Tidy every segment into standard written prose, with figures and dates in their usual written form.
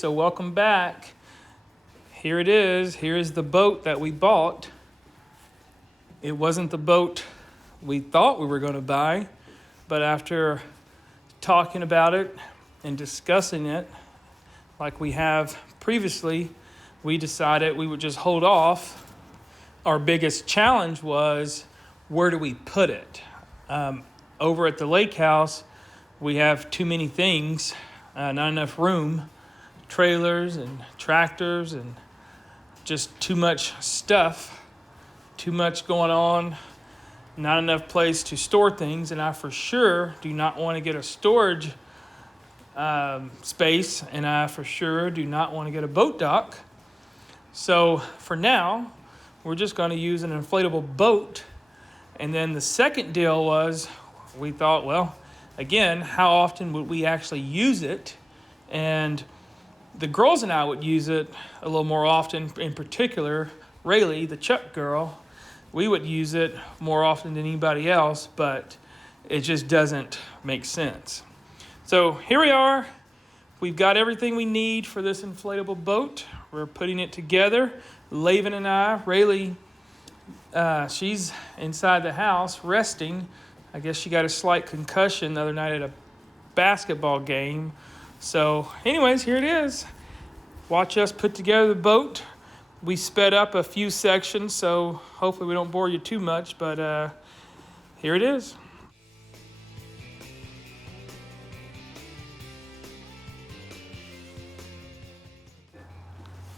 so welcome back. Here it is. Here is the boat that we bought. It wasn't the boat we thought we were going to buy, but after talking about it and discussing it like we have previously, we decided we would just hold off. Our biggest challenge was, where do we put it? Over at the lake house, we have too many things, not enough room, trailers and tractors and just too much stuff, too much going on, not enough place to store things. And I for sure do not want to get a storage space, and I for sure do not want to get a boat dock. So for now, we're just going to use an inflatable boat. And then the second deal was, we thought, well, again, how often would we actually use it? And the girls and I would use it a little more often. In particular, Rayleigh, the Chuck girl, we would use it more often than anybody else, but it just doesn't make sense. So here we are. We've got everything we need for this inflatable boat. We're putting it together. Laven and I, Rayleigh, she's inside the house resting. I guess she got a slight concussion the other night at a basketball game. So anyways, here it is. Watch us put together the boat. We sped up a few sections, so hopefully we don't bore you too much, but here it is.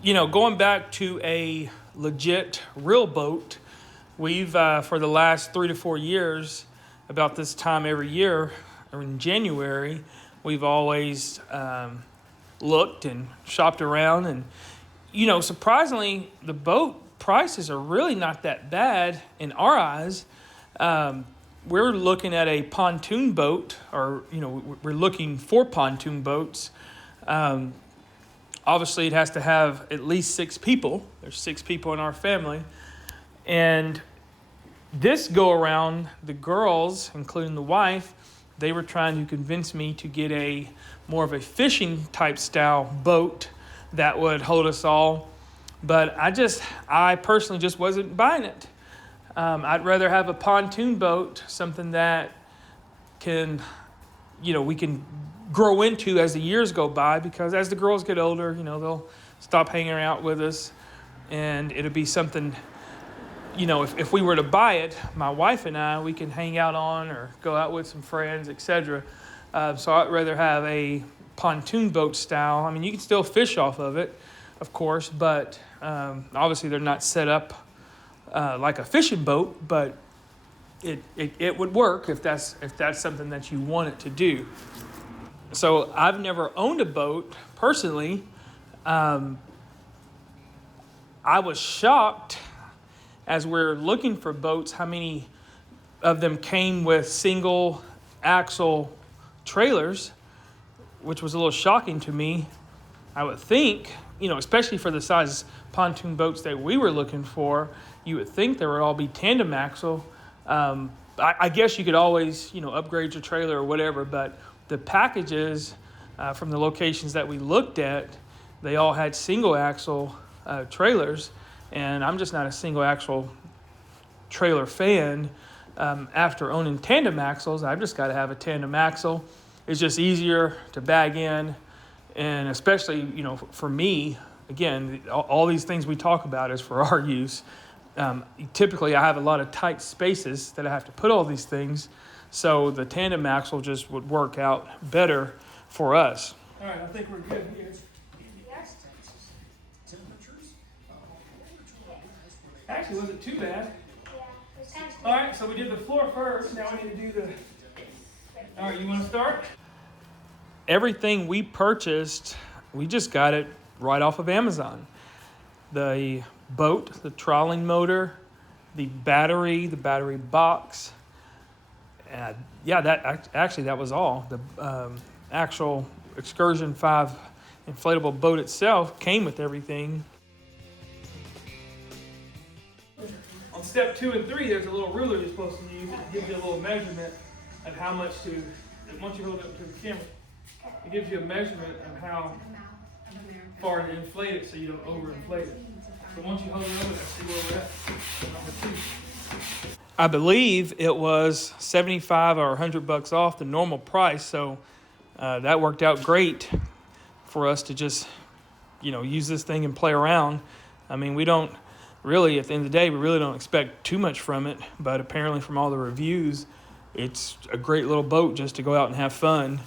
You know, going back to a legit real boat, we've, for the last 3 to 4 years, about this time every year, or in January, we've always looked and shopped around. And, you know, surprisingly, the boat prices are really not that bad in our eyes. We're looking at a pontoon boat, or, you know, we're looking for pontoon boats. Obviously, it has to have at least 6 people. There's 6 people in our family. And this go around, the girls, including the wife, they were trying to convince me to get a more of a fishing type style boat that would hold us all. But I personally just wasn't buying it. I'd rather have a pontoon boat, something that can, you know, we can grow into as the years go by, because as the girls get older, you know, they'll stop hanging out with us, and it'll be something, you know, if we were to buy it, my wife and I, we can hang out on or go out with some friends, etc. So I'd rather have a pontoon boat style. I mean, you can still fish off of it, of course, but obviously they're not set up like a fishing boat, but it would work if that's something that you want it to do. So I've never owned a boat personally. I was shocked as we're looking for boats, how many of them came with single axle trailers, which was a little shocking to me. I would think, you know, especially for the size pontoon boats that we were looking for, you would think there would all be tandem axle. I guess you could always, you know, upgrade your trailer or whatever, but the packages from the locations that we looked at, they all had single axle trailers. And I'm just not a single axle trailer fan. After owning tandem axles, I've just got to have a tandem axle. It's just easier to bag in. And especially, you know, for me, again, all these things we talk about is for our use. Typically, I have a lot of tight spaces that I have to put all these things. So the tandem axle just would work out better for us. All right, I think we're good here. Actually, wasn't too bad. All right, so we did the floor first. Now we need to do the... All right, you want to start? Everything we purchased, we just got it right off of Amazon. The boat, the trolling motor, the battery box. That was all. The actual Excursion 5 inflatable boat itself came with everything. On step 2 and 3, there's a little ruler you're supposed to use. It gives you a little measurement of how much to, once you hold it up to the camera, it gives you a measurement of how far to inflate it so you don't overinflate it. So once you hold it over there, see where we're at. Number 2. I believe it was $75 or $100 off the normal price, so that worked out great for us to just, use this thing and play around. I mean, we don't really, at the end of the day, we really don't expect too much from it, but apparently from all the reviews, it's a great little boat just to go out and have fun.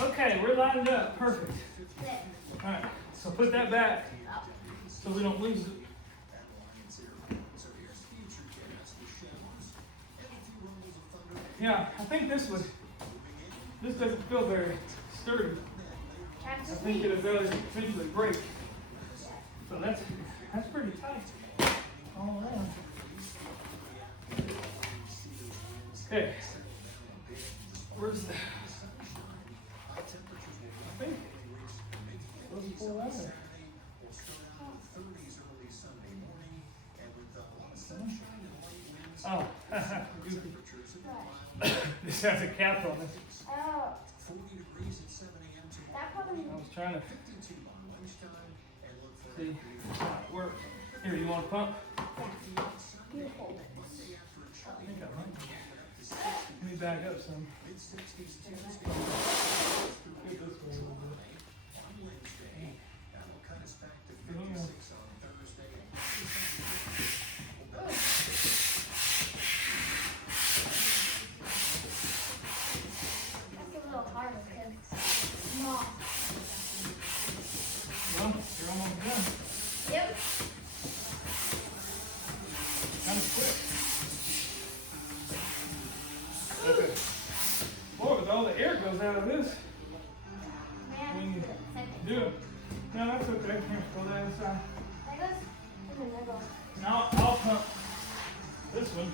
Okay, we're lined up. Perfect. All right, so put that back so we don't lose it. Yeah, I think this doesn't feel very sturdy. I think it'll eventually break. So that's pretty tight all around. Okay, where's the... I think those pull out there. Oh, goofy. This has a cap on it. Oh. I was trying to see how it works. Here, you want a pump? I think I might. Let me back up some. Get this way a little bit. Well, you're almost done. Yep. Kind of quick. Okay. Boy, with all the air goes out of this. When you do it. No, that's okay. Here, go to the other side. That goes in the middle. Now I'll pump this one.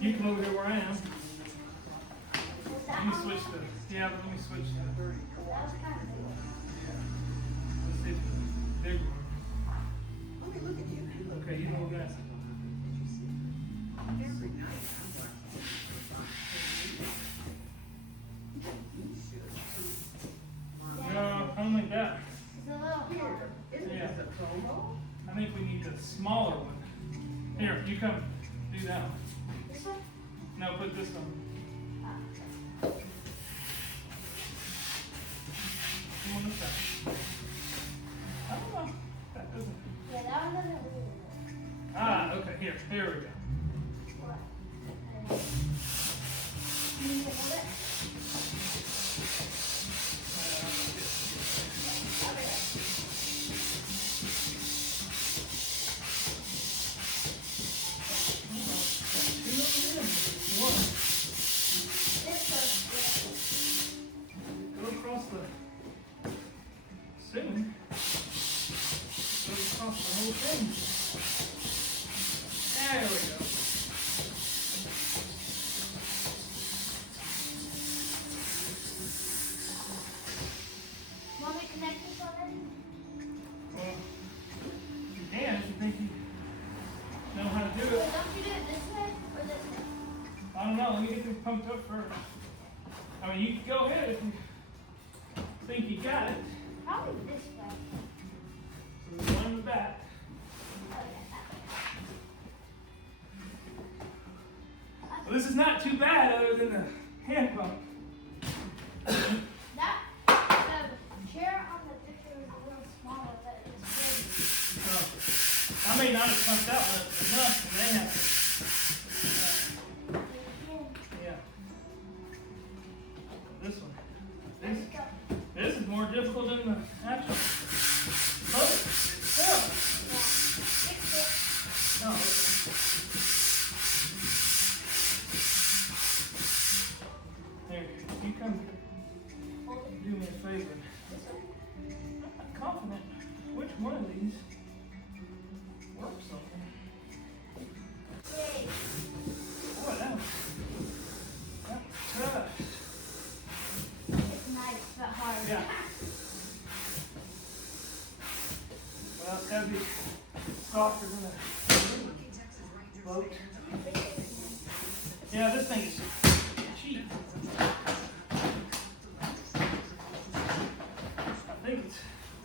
You come over here where I am. Let me switch the. Yeah, let me switch the. That was kind of cool. Let's see if it's big one. Okay, look at you. Okay, you hold that. Very nice. No, I don't think that. It's a little hard. Isn't Yeah. this a promo? I think we need a smaller one. Here, you come do that one. This one? No, put this one. You want this side? I don't know. That doesn't. Yeah, that one doesn't really work. Ah, okay. Here we go. What? You need to hold it? Go across the ceiling. Go across the whole thing. There we go. Want me to connect this already? Well, you can if you think you know how to do Wait, it. don't you do it this way or this way? I don't know. Let me get this pumped up first. I mean, you can go ahead if you think you got it. Probably this way. So there's one in the back. Oh, yeah, that way. Well, this is not too bad other than the hand pump. That the chair on the picture is a little smaller, but it's big. I may not have pumped out enough in the may have to. Yeah. This one. This is more difficult than the actual. Oh, yeah. No. Here, you come do me a favor. I'm not confident which one of these works on me. Boy, that was tough. It's nice but hard. Yeah. Well, it's gotta be softer than a boat. Yeah, this thing is cheap. I think it's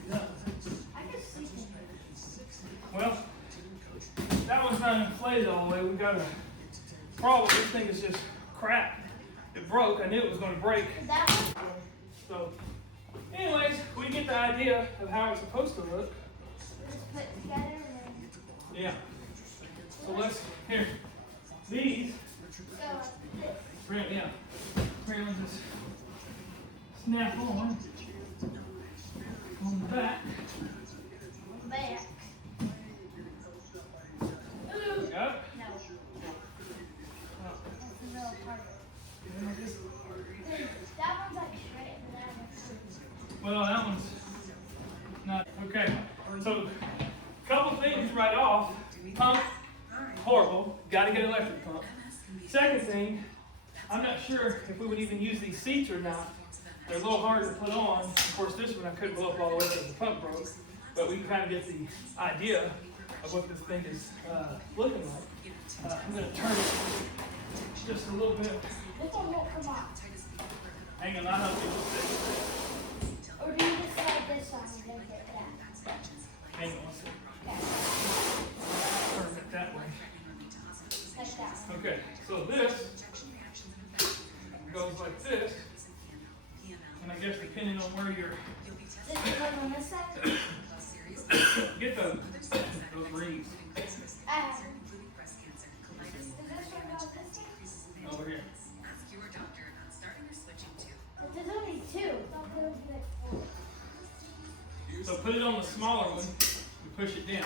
done. I can sleep in it. Well, that one's not inflated all the way. We got a problem. This thing is just cracked. It broke. I knew it was going to break. That one? So, anyways, we get the idea of how it's supposed to look. Just put it together and Yeah. So let's, here, these, so yeah, apparently just snap on the back. back. Got it? No. That's a little harder. That one's like straight, but that one's Well, that one's not, okay. So, couple things right off. Pump, horrible. Got to get an electric pump. Second thing, I'm not sure if we would even use these seats or not. They're a little hard to put on. Of course, this one I couldn't blow up all the way because the pump broke. But we can kind of get the idea of what this thing is looking like. I'm going to turn it just a little bit. This one won't come off. Hang on, I'll help you with Or do you just slide this on and then get that? this. Hang on one second. Okay. Turn it that way. Like that one. Okay, so this goes like this. And I guess depending on where you're, This is one on this side? get those reeds Is this one about this thing? over here. But there's only two. So there would be like four. So put it on the smaller one and push it down.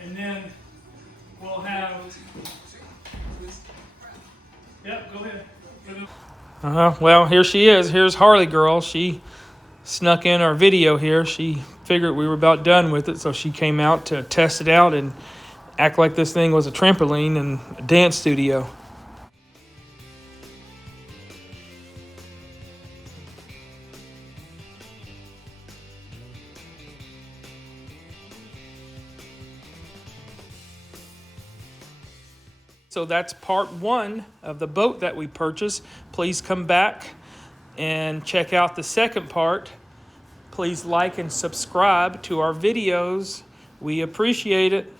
And then we'll have, yep, go ahead. Well, here she is. Here's Harley Girl. She snuck in our video here. She figured we were about done with it, so she came out to test it out and act like this thing was a trampoline and a dance studio. So that's part 1 of the boat that we purchased. Please come back and check out the second part. Please like and subscribe to our videos. We appreciate it.